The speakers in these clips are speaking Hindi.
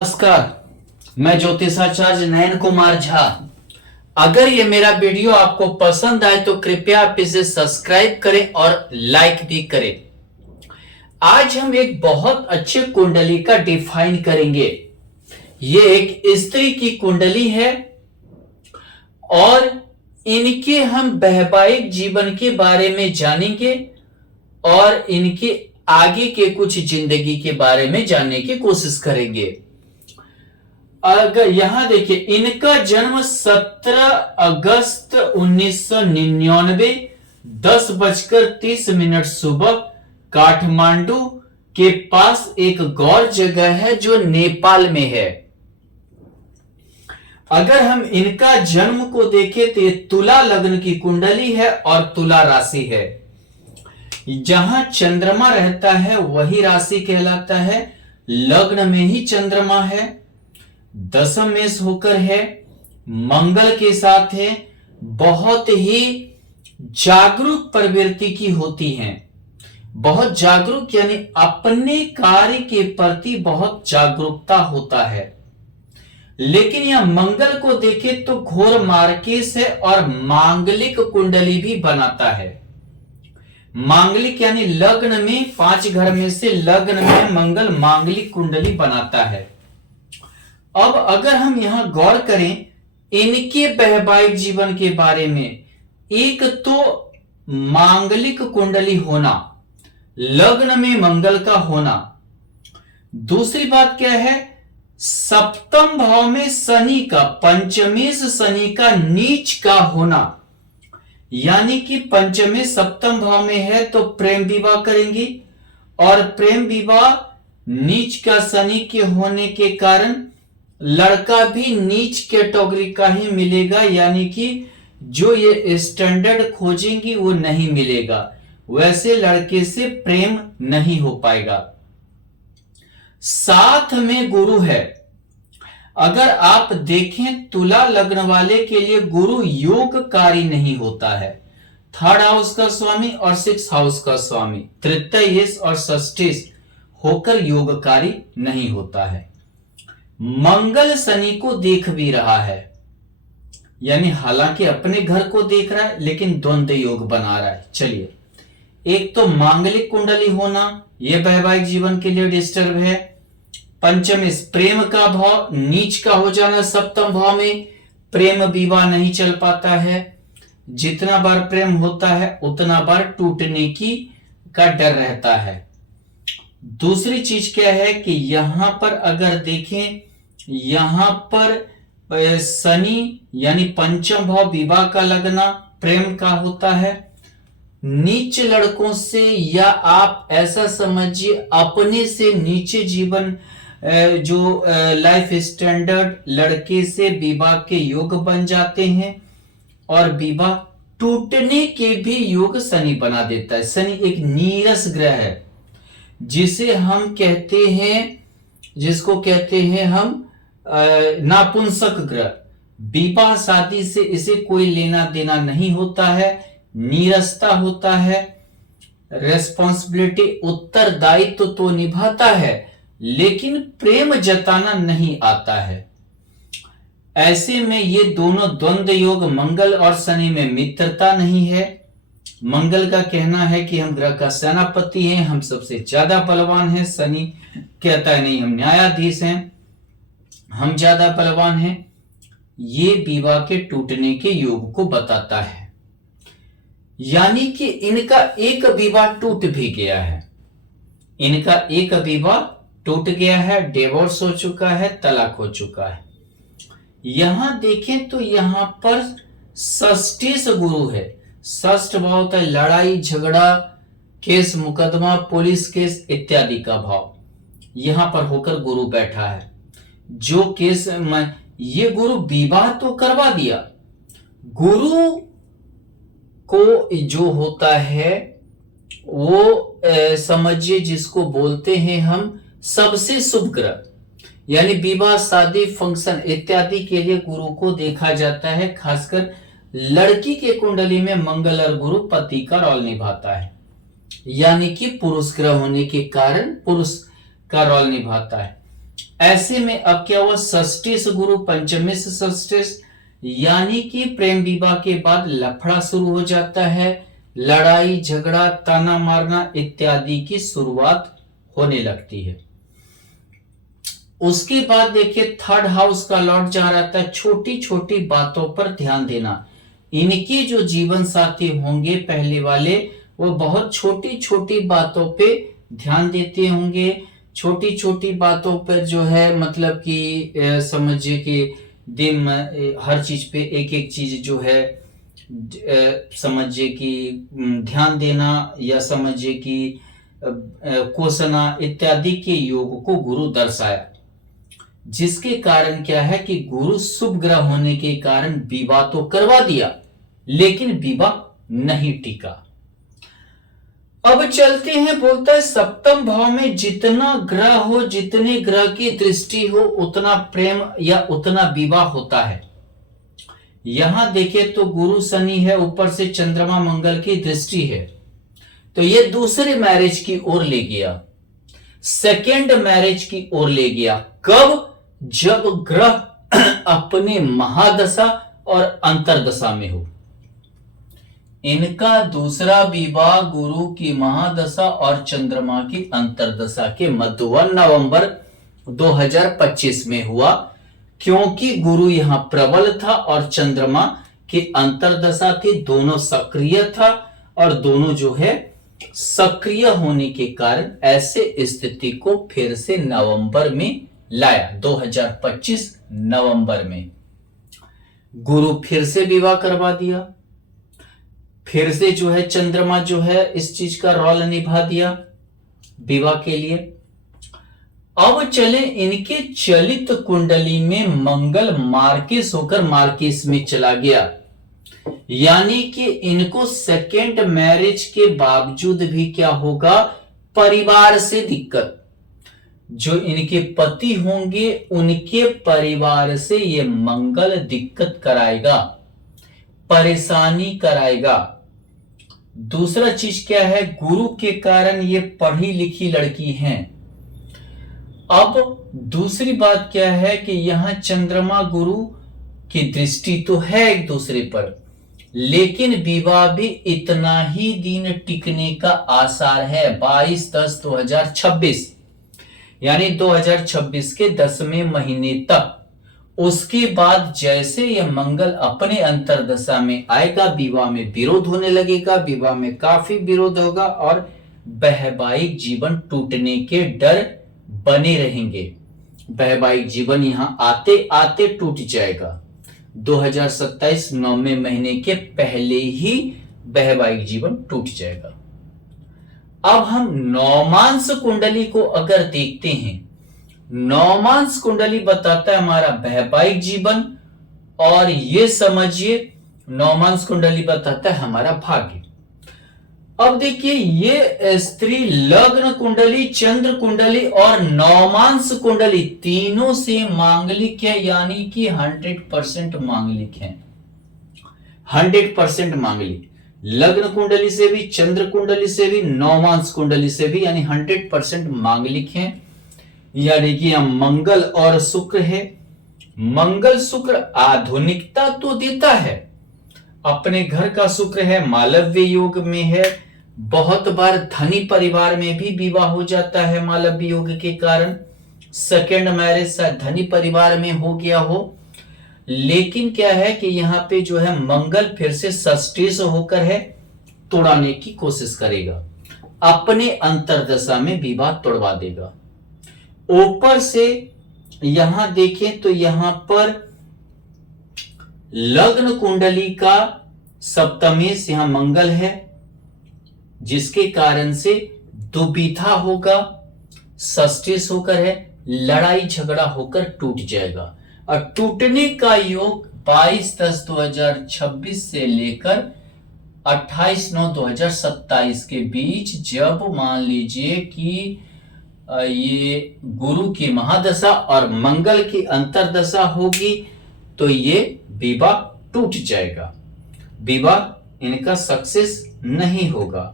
नमस्कार, मैं ज्योतिषाचार्य नयन कुमार झा। अगर ये मेरा वीडियो आपको पसंद आए तो कृपया आप इसे सब्सक्राइब करें और लाइक भी करें। आज हम एक बहुत अच्छे कुंडली का डिफाइन करेंगे। ये एक स्त्री की कुंडली है और इनके हम वैवाहिक जीवन के बारे में जानेंगे और इनके आगे के कुछ जिंदगी के बारे में जानने की कोशिश करेंगे। अगर यहां देखिए, इनका जन्म 17 अगस्त 1999 10:30 सुबह काठमांडू के पास एक गौर जगह है जो नेपाल में है। अगर हम इनका जन्म को देखें तो ये तुला लग्न की कुंडली है और तुला राशि है। जहां चंद्रमा रहता है वही राशि कहलाता है। लग्न में ही चंद्रमा है, दशम मेष होकर है, मंगल के साथ है, बहुत ही जागरूक प्रवृत्ति की होती हैं। बहुत जागरूक यानी अपने कार्य के प्रति बहुत जागरूकता होता है। लेकिन यह मंगल को देखें तो घोर मार्केश है और मांगलिक कुंडली भी बनाता है। मांगलिक यानी लग्न में 5 घर में से लग्न में मंगल मांगलिक कुंडली बनाता है। अब अगर हम यहां गौर करें इनके वैवाहिक जीवन के बारे में, एक तो मांगलिक कुंडली होना, लग्न में मंगल का होना। दूसरी बात क्या है, सप्तम भाव में शनि का, पंचमेश शनि का नीच का होना। यानी कि पंचमेश सप्तम भाव में है तो प्रेम विवाह करेंगी और प्रेम विवाह नीच का शनि के होने के कारण लड़का भी नीच कैटेगरी का ही मिलेगा। यानी कि जो ये स्टैंडर्ड खोजेंगी वो नहीं मिलेगा, वैसे लड़के से प्रेम नहीं हो पाएगा। साथ में गुरु है। अगर आप देखें तुला लग्न वाले के लिए गुरु योगकारी नहीं होता है। 3rd हाउस का स्वामी और 6th हाउस का स्वामी, तृतीय और षष्ठेश होकर योगकारी नहीं होता है। मंगल शनि को देख भी रहा है, यानी हालांकि अपने घर को देख रहा है लेकिन द्वंद्व योग बना रहा है। चलिए, एक तो मांगलिक कुंडली होना, यह वैवाहिक जीवन के लिए डिस्टर्ब है। पंचमेश प्रेम का भाव नीच का हो जाना, सप्तम भाव में प्रेम विवाह नहीं चल पाता है। जितना बार प्रेम होता है उतना बार टूटने की का डर रहता है। दूसरी चीज क्या है कि यहां पर अगर देखें, यहां पर शनि यानी पंचम भाव विवाह का लगना प्रेम का होता है। नीच लड़कों से, या आप ऐसा समझिए अपने से नीचे जीवन जो लाइफ स्टैंडर्ड लड़के से विवाह के योग बन जाते हैं और विवाह टूटने के भी योग शनि बना देता है। शनि एक नीरस ग्रह है जिसे हम कहते हैं, जिसको कहते हैं हम नापुंसक ग्रह। विवाह शादी से इसे कोई लेना देना नहीं होता है, नीरसता होता है। रेस्पॉन्सिबिलिटी उत्तरदायित्व तो निभाता है लेकिन प्रेम जताना नहीं आता है। ऐसे में ये दोनों द्वंद्व योग, मंगल और शनि में मित्रता नहीं है। मंगल का कहना है कि हम ग्रह का सेनापति हैं, हम सबसे ज्यादा बलवान हैं। शनि कहता है नहीं, हम न्यायाधीश हैं, हम ज्यादा बलवान हैं। ये विवाह के टूटने के योग को बताता है। यानी कि इनका एक विवाह टूट भी गया है, इनका एक विवाह टूट गया है, डिवोर्स हो चुका है, तलाक हो चुका है। यहां देखें तो यहां पर षष्ठेश गुरु है। षष्ठ भाव होता है लड़ाई झगड़ा, केस मुकदमा, पुलिस केस इत्यादि का भाव। यहां पर होकर गुरु बैठा है। जो केस में ये गुरु विवाह तो करवा दिया, गुरु को जो होता है वो समझिए जिसको बोलते हैं हम सबसे शुभ ग्रह, यानी विवाह शादी फंक्शन इत्यादि के लिए गुरु को देखा जाता है। खासकर लड़की के कुंडली में मंगल और गुरु पति का रोल निभाता है, यानी कि पुरुष ग्रह होने के कारण पुरुष का रोल निभाता है। ऐसे में अब क्या हुआ, षष्ठीस गुरु पंचमीस षष्ठीस, यानी कि प्रेम विवाह के बाद लफड़ा शुरू हो जाता है, लड़ाई झगड़ा ताना मारना इत्यादि की शुरुआत होने लगती है। उसके बाद देखिए थर्ड हाउस का लॉर्ड जहां रहता है, छोटी छोटी बातों पर ध्यान देना। इनके जो जीवन साथी होंगे पहले वाले, वो बहुत छोटी छोटी बातों पे ध्यान देते होंगे, छोटी छोटी बातों पर जो है मतलब कि समझिए कि दिन में हर चीज पे एक एक चीज जो है समझिए कि ध्यान देना, या समझिए कि कोसना इत्यादि के योग को गुरु दर्शाया, जिसके कारण क्या है कि गुरु शुभ ग्रह होने के कारण विवाह तो करवा दिया, लेकिन विवाह नहीं टिका। अब चलते हैं, बोलता है सप्तम भाव में जितना ग्रह हो, जितने ग्रह की दृष्टि हो, उतना प्रेम या उतना विवाह होता है। यहां देखे तो गुरु शनि है, ऊपर से चंद्रमा मंगल की दृष्टि है, तो ये दूसरे मैरिज की ओर ले गया, सेकेंड मैरिज की ओर ले गया। कब? जब ग्रह अपने महादशा और अंतरदशा में हो। इनका दूसरा विवाह गुरु की महादशा और चंद्रमा की अंतरदशा के मध्य हुआ, नवंबर 2025 में हुआ, क्योंकि गुरु यहां प्रबल था और चंद्रमा की अंतरदशा थी, दोनों सक्रिय था, और दोनों जो है सक्रिय होने के कारण ऐसे स्थिति को फिर से नवंबर में लाया। 2025 नवंबर में गुरु फिर से विवाह करवा दिया, फिर से जो है चंद्रमा जो है इस चीज का रोल निभा दिया विवाह के लिए। अब चले इनके चलित कुंडली में मंगल मार्केस होकर मार्केस में चला गया, यानी कि इनको सेकेंड मैरिज के बावजूद भी क्या होगा, परिवार से दिक्कत। जो इनके पति होंगे उनके परिवार से ये मंगल दिक्कत कराएगा, परेशानी कराएगा। दूसरा चीज क्या है, गुरु के कारण ये पढ़ी लिखी लड़की हैं। अब दूसरी बात क्या है कि यहां चंद्रमा गुरु की दृष्टि तो है एक दूसरे पर, लेकिन विवाह भी इतना ही दिन टिकने का आसार है, 22/10/2026, यानी 2026 के 10वें महीने तक। उसके बाद जैसे यह मंगल अपने अंतरदशा में आएगा, विवाह में विरोध होने लगेगा, विवाह में काफी विरोध होगा और वैवाहिक जीवन टूटने के डर बने रहेंगे। वैवाहिक जीवन यहां आते आते टूट जाएगा। 2027 9वें महीने के पहले ही वैवाहिक जीवन टूट जाएगा। अब हम नौमांस कुंडली को अगर देखते हैं, नौमांस कुंडली बताता है हमारा वैवाहिक जीवन, और ये समझिए नौमांस कुंडली बताता है हमारा भाग्य। अब देखिए ये स्त्री लग्न कुंडली, चंद्र कुंडली और नौमांस कुंडली तीनों से मांगलिक है, यानी कि 100% मांगलिक है, 100% मांगलिक। लग्न कुंडली से भी, चंद्र कुंडली से भी, नौमांस कुंडली से भी, यानी 100% मांगलिक है। यानी कि यहां मंगल और शुक्र है। मंगल शुक्र आधुनिकता तो देता है, अपने घर का शुक्र है, मालव्य योग में है। बहुत बार धनी परिवार में भी विवाह हो जाता है मालव्य योग के कारण, सेकेंड मैरिज शायद धनी परिवार में हो गया हो। लेकिन क्या है कि यहाँ पे जो है मंगल फिर से षष्ठीश होकर है तोड़ाने की कोशिश करेगा, अपने अंतरदशा में विवाह तोड़वा देगा। ऊपर से यहां देखें तो यहां पर लग्न कुंडली का सप्तमेश यहां मंगल है, जिसके कारण से दुविधा होगा, षष्ठीश होकर है, लड़ाई झगड़ा होकर टूट जाएगा। और टूटने का योग 22/10/2026 से लेकर 28/9/2027 के बीच, जब मान लीजिए कि ये गुरु की महादशा और मंगल की अंतरदशा होगी, तो ये विवाह टूट जाएगा, विवाह इनका सक्सेस नहीं होगा।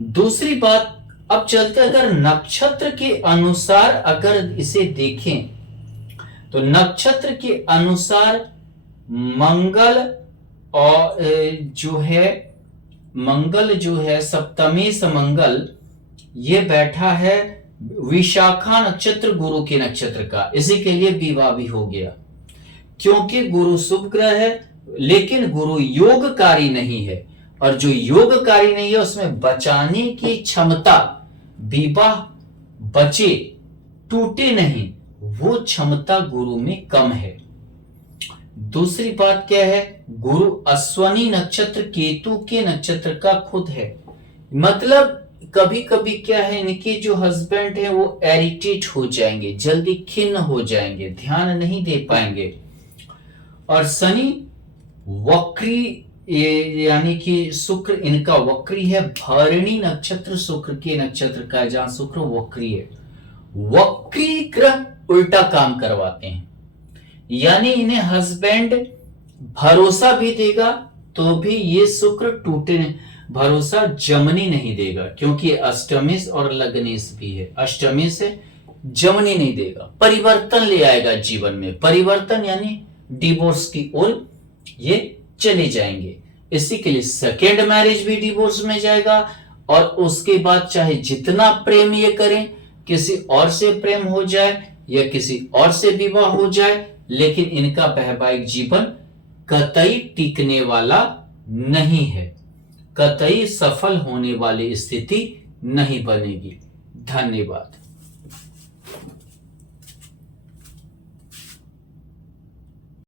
दूसरी बात अब चलते अगर नक्षत्र के अनुसार अगर इसे देखें तो नक्षत्र के अनुसार मंगल और मंगल जो है सप्तमी समंगल ये बैठा है विशाखा नक्षत्र गुरु के नक्षत्र का, इसी के लिए विवाह भी हो गया क्योंकि गुरु शुभ ग्रह है लेकिन गुरु योगकारी नहीं है, और जो योगकारी नहीं है उसमें बचाने की क्षमता, विवाह बचे टूटे नहीं, वो क्षमता गुरु में कम है। दूसरी बात क्या है, गुरु अश्वनी नक्षत्र केतु के नक्षत्र का खुद है, मतलब कभी कभी क्या है इनके जो हस्बैंड है वो इरिटेट हो जाएंगे, जल्दी खिन्न हो जाएंगे, ध्यान नहीं दे पाएंगे। और शनि वक्री यानी कि शुक्र इनका वक्री है, भरणी नक्षत्र शुक्र के नक्षत्र का है जहां शुक्र वक्री है। वक्री ग्रह उल्टा काम करवाते हैं, यानी इन्हें हस्बैंड भरोसा भी देगा तो भी ये शुक्र टूटे नहीं, भरोसा जमनी नहीं देगा क्योंकि अष्टमेश और लग्नेश भी है, अष्टमी से जमनी नहीं देगा, परिवर्तन ले आएगा जीवन में, परिवर्तन यानी डिवोर्स की ओर ये चले जाएंगे। इसी के लिए सेकेंड मैरिज भी डिवोर्स में जाएगा, और उसके बाद चाहे जितना प्रेम ये करें, किसी और से प्रेम हो जाए या किसी और से विवाह हो जाए, लेकिन इनका वैवाहिक जीवन कतई टिकने वाला नहीं है, कतई सफल होने वाली स्थिति नहीं बनेगी। धन्यवाद।